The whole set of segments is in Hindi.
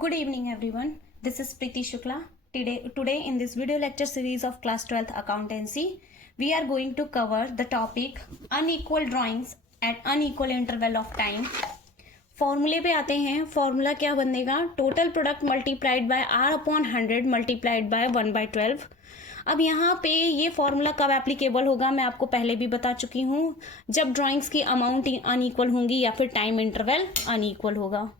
Good evening everyone. This is Preeti Shukla. Today in this video lecture series of class 12th accountancy, we are going to cover the topic unequal drawings at unequal interval of time. फॉर्मूले पे आते हैं. फॉर्मूला क्या बनेगा? Total product multiplied by r upon 100 multiplied by 1/12. अब यहाँ पे ये फॉर्मूला कब एप्लीकेबल होगा मैं आपको पहले भी बता चुकी हूँ, जब ड्राइंग्स की अमाउंट अनइक्वल होंगी या फिर टाइम इंटरवल अनइक्वल होगा.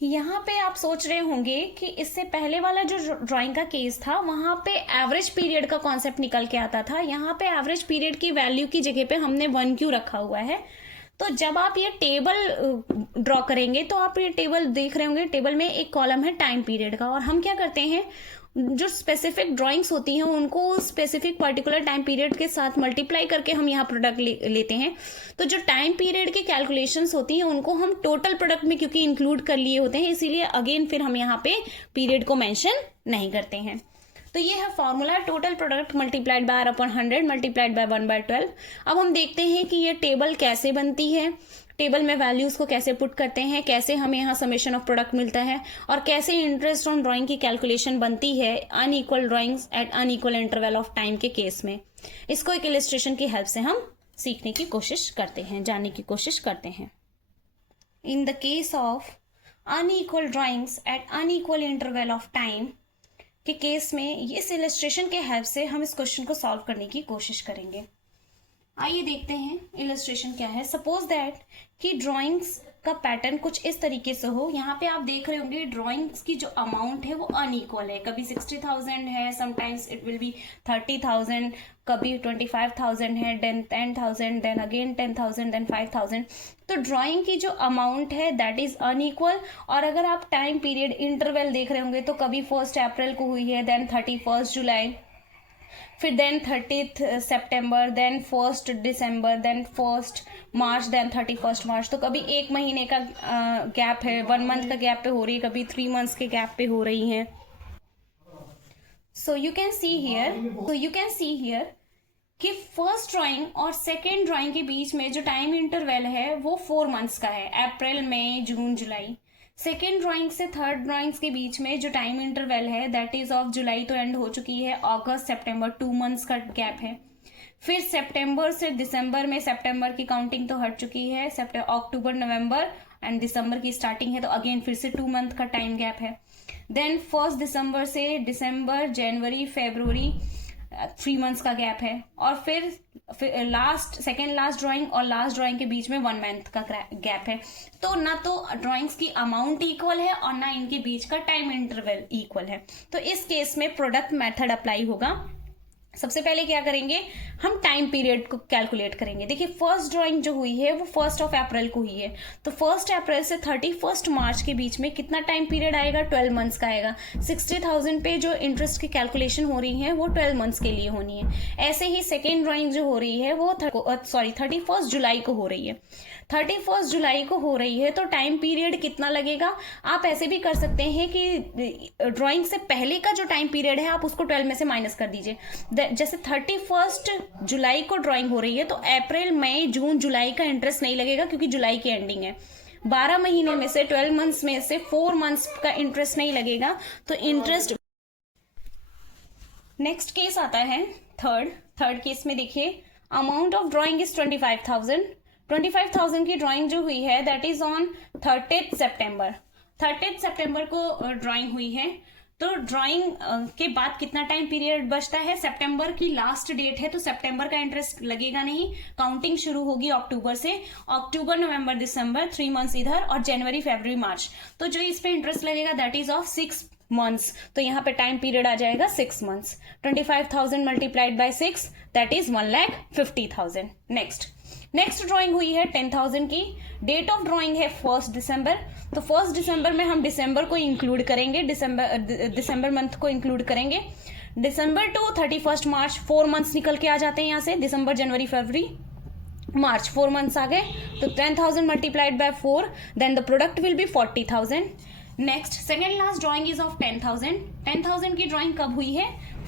यहाँ पे आप सोच रहे होंगे कि इससे पहले वाला जो ड्राइंग का केस था वहां पे एवरेज पीरियड का कॉन्सेप्ट निकल के आता था. यहाँ पे एवरेज पीरियड की वैल्यू की जगह पे हमने 1 क्यों रखा हुआ है. तो जब आप ये टेबल ड्रॉ करेंगे तो आप ये टेबल देख रहे होंगे, टेबल में एक कॉलम है टाइम पीरियड का, और हम क्या करते हैं जो स्पेसिफिक ड्राइंग्स होती हैं उनको स्पेसिफिक पर्टिकुलर टाइम पीरियड के साथ मल्टीप्लाई करके हम यहाँ प्रोडक्ट लेते हैं. तो जो टाइम पीरियड की कैलकुलेशंस होती हैं उनको हम टोटल प्रोडक्ट में क्योंकि इंक्लूड कर लिए होते हैं, इसीलिए अगेन फिर हम यहाँ पे पीरियड को मेंशन नहीं करते हैं. तो ये है formula total product multiplied by r upon 100 multiplied by 1/12. अब हम देखते हैं कि ये टेबल कैसे बनती है, टेबल में वैल्यूज को कैसे पुट करते हैं, कैसे हमें यहाँ समेशन ऑफ प्रोडक्ट मिलता है, और कैसे इंटरेस्ट ऑन ड्राइंग की कैलकुलेशन बनती है unequal drawings at unequal interval of time के केस में. इसको एक इलिस्ट्रेशन की हेल्प से हम सीखने की कोशिश करते हैं, जानने की कोशिश करते हैं. In the case of unequal drawings at unequal interval of time के केस में इस इलिस्ट्रेशन के हेल्प से हम इस क्वेश्चन को सॉल्व करने की कोशिश करेंगे. आइए देखते हैं इलस्ट्रेशन क्या है. सपोज दैट कि ड्राइंग्स का पैटर्न कुछ इस तरीके से हो. यहाँ पे आप देख रहे होंगे ड्राइंग्स की जो अमाउंट है वो अनइक्वल है. कभी 60,000 है, समटाइम्स इट विल बी 30,000, कभी 25,000 है, देन 10,000, देन अगेन 10,000, देन 5,000. तो ड्राइंग की जो अमाउंट है दैट इज अनइक्वल. और अगर आप टाइम पीरियड इंटरवल देख रहे होंगे तो कभी 1 अप्रैल को हुई है, देन 31 जुलाई, फिर देन 30 सितंबर, देन 1 दिसंबर, देन 1 मार्च, देन 31 मार्च. तो कभी 1 महीने का गैप है, 1 मंथ का गैप पे हो रही है, कभी 3 मंथ्स के गैप पे हो रही हैं. So you can see here कि फर्स्ट ड्राइंग और सेकेंड ड्राइंग के बीच में जो टाइम इंटरवल है वो 4 मंथ्स का है, अप्रैल, मई, जून, जुलाई. सेकेंड ड्राइंग से थर्ड ड्राइंग्स के बीच में जो टाइम इंटरवल है दैट इज ऑफ जुलाई तो एंड हो चुकी है, अगस्त, सितंबर, 2 मंथ्स का गैप है. फिर सितंबर से दिसंबर में सितंबर की काउंटिंग तो हट चुकी है, अक्टूबर, नवंबर एंड दिसंबर की स्टार्टिंग है, तो अगेन फिर से 2 मंथ का टाइम गैप है. देन 1 दिसंबर से दिसंबर, जनवरी, फरवरी, 3 मंथ्स का गैप है. और फिर सेकेंड लास्ट ड्राइंग और लास्ट ड्राइंग के बीच में 1 मंथ का गैप है. तो ना तो ड्राइंग्स की अमाउंट इक्वल है और ना इनके बीच का टाइम इंटरवल इक्वल है. तो इस केस में प्रोडक्ट मेथड अप्लाई होगा. सबसे पहले क्या करेंगे, हम टाइम पीरियड को कैलकुलेट करेंगे. देखिए फर्स्ट ड्राइंग जो हुई है वो 1 अप्रैल को हुई है, तो 1 अप्रैल से 31 मार्च के बीच में कितना टाइम पीरियड आएगा, 12 मंथ्स का आएगा. 60,000 पे जो इंटरेस्ट की कैलकुलेशन हो रही है वो 12 मंथ्स के लिए होनी है. ऐसे ही सेकेंड ड्राइंग जो हो रही है वो 31 जुलाई को हो रही है. 31 जुलाई को हो रही है तो टाइम पीरियड कितना लगेगा. आप ऐसे भी कर सकते हैं कि ड्राइंग से पहले का जो टाइम पीरियड है आप उसको 12 में से माइनस कर दीजिए. जैसे 31 जुलाई को ड्राइंग हो रही है तो अप्रैल, मई, जून, जुलाई का इंटरेस्ट नहीं लगेगा क्योंकि जुलाई की एंडिंग है. 12 महीने में से 12 मंथ्स में से 4 मंथ्स का इंटरेस्ट नहीं लगेगा. तो इंटरेस्ट नेक्स्ट केस आता है थर्ड केस में. देखिए अमाउंट ऑफ ड्राइंग इज 25,000 की ड्राइंग जो हुई है दैट इज ऑन 30 सितंबर को ड्राइंग हुई है. तो ड्राइंग के बाद कितना टाइम पीरियड बचता है, सितंबर की लास्ट डेट है तो सितंबर का इंटरेस्ट लगेगा नहीं. काउंटिंग शुरू होगी अक्टूबर से, अक्टूबर, नवंबर, दिसंबर, 3 मंथ्स इधर, और जनवरी, फरवरी, मार्च. तो जो इस पे इंटरेस्ट लगेगा दैट इज ऑफ 6 मंथ्स. तो यहाँ पे टाइम पीरियड आ जाएगा 6 months. 25,000 multiplied by 6 that is 1,50,000. Next drawing हुई है 10,000 की. डेट ऑफ ड्राइंग है 1 दिसंबर. तो 1 दिसंबर में हम दिसंबर को इंक्लूड करेंगे, दिसंबर मंथ को इंक्लूड करेंगे. दिसंबर टू 31 मार्च 4 मंथ्स निकल के आ जाते हैं यहाँ से, दिसंबर, जनवरी, फरवरी, मार्च, 4 मंथ्स आ गए. तो 10,000 multiplied by 4 then the product will be 40,000. Next second last drawing is of 10,000. 10,000 की ड्राइंग कब हुई है,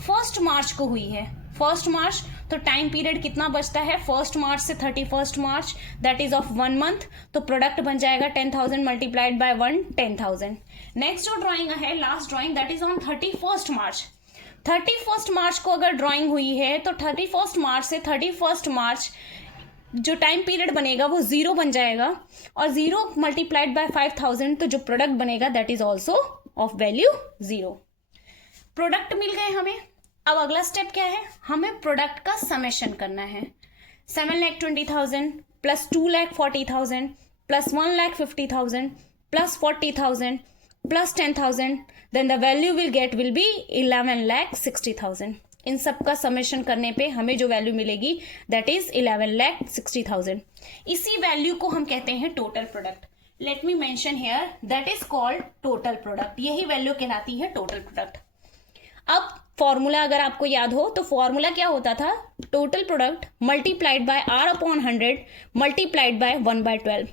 1 मार्च को हुई है. 1 मार्च, तो टाइम पीरियड कितना बचता है 1 मार्च से 31 मार्च, दैट इज ऑफ 1 मंथ, तो प्रोडक्ट बन जाएगा 10,000 मल्टीप्लाइड बाय 1, 10,000। नेक्स्ट जो ड्राइंग है, last drawing, that is on 31 मार्च। 31 मार्च को अगर ड्राइंग हुई है तो 31 मार्च से 31 मार्च जो टाइम पीरियड बनेगा वो 0 बन जाएगा, और 0 मल्टीप्लाइड बाय 5,000, तो जो प्रोडक्ट बनेगा that is also of value 0। Product मिल गए हमें। अब अगला स्टेप क्या है, हमें प्रोडक्ट का समेशन करना है। 7,20,000 plus 2,40,000 plus 1,50,000 plus 40,000 plus 10,000, then the value will get will be 11,60,000। इन सब का समेशन करने पे हमें जो वैल्यू मिलेगी दैट इज 11,60,000। इसी वैल्यू को हम कहते हैं total product. Let me mention here, that is called total product. यही वैल्यू कहलाती है टोटल प्रोडक्ट। अब फॉर्मूला अगर आपको याद हो तो फॉर्मूला क्या होता था, total product multiplied by R upon 100 multiplied by 1/12।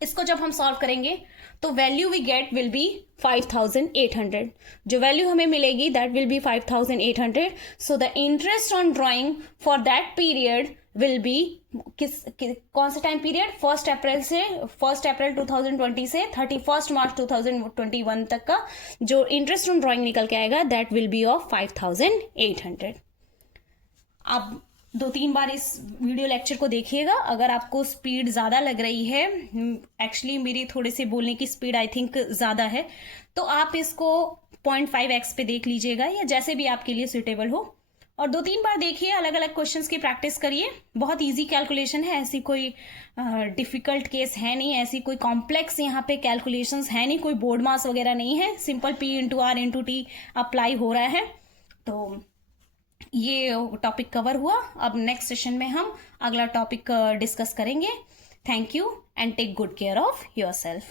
इसको जब हम सॉल्व करेंगे तो value we get will be 5,800। जो वैल्यू हमें मिलेगी that will be 5,800। So the interest on drawing for that period will be कौन सा टाइम पीरियड, 1 अप्रैल 2020 से 31 मार्च 2021 तक का जो इंटरेस्ट ऑन ड्राइंग निकल के आएगा दैट विल बी ऑफ 5,800। अब 2-3 बार इस वीडियो लेक्चर को देखिएगा। अगर आपको स्पीड ज़्यादा लग रही है, एक्चुअली मेरी थोड़े से बोलने की स्पीड आई थिंक ज़्यादा है, तो आप इसको 0.5x पे देख लीजिएगा या जैसे भी आपके लिए सुटेबल हो, और 2-3 बार देखिए, अलग अलग क्वेश्चंस की प्रैक्टिस करिए। बहुत इजी कैलकुलेशन है, ऐसी कोई डिफिकल्ट केस है नहीं, ऐसी कोई कॉम्प्लेक्स यहाँ पे कैलकुलेशंस है नहीं, कोई बोर्ड मास वगैरह नहीं है, सिंपल P/R/T अप्लाई हो रहा है। तो ये टॉपिक कवर हुआ। अब नेक्स्ट सेशन में हम अगला टॉपिक डिस्कस करेंगे। Thank you and take good care of yourself.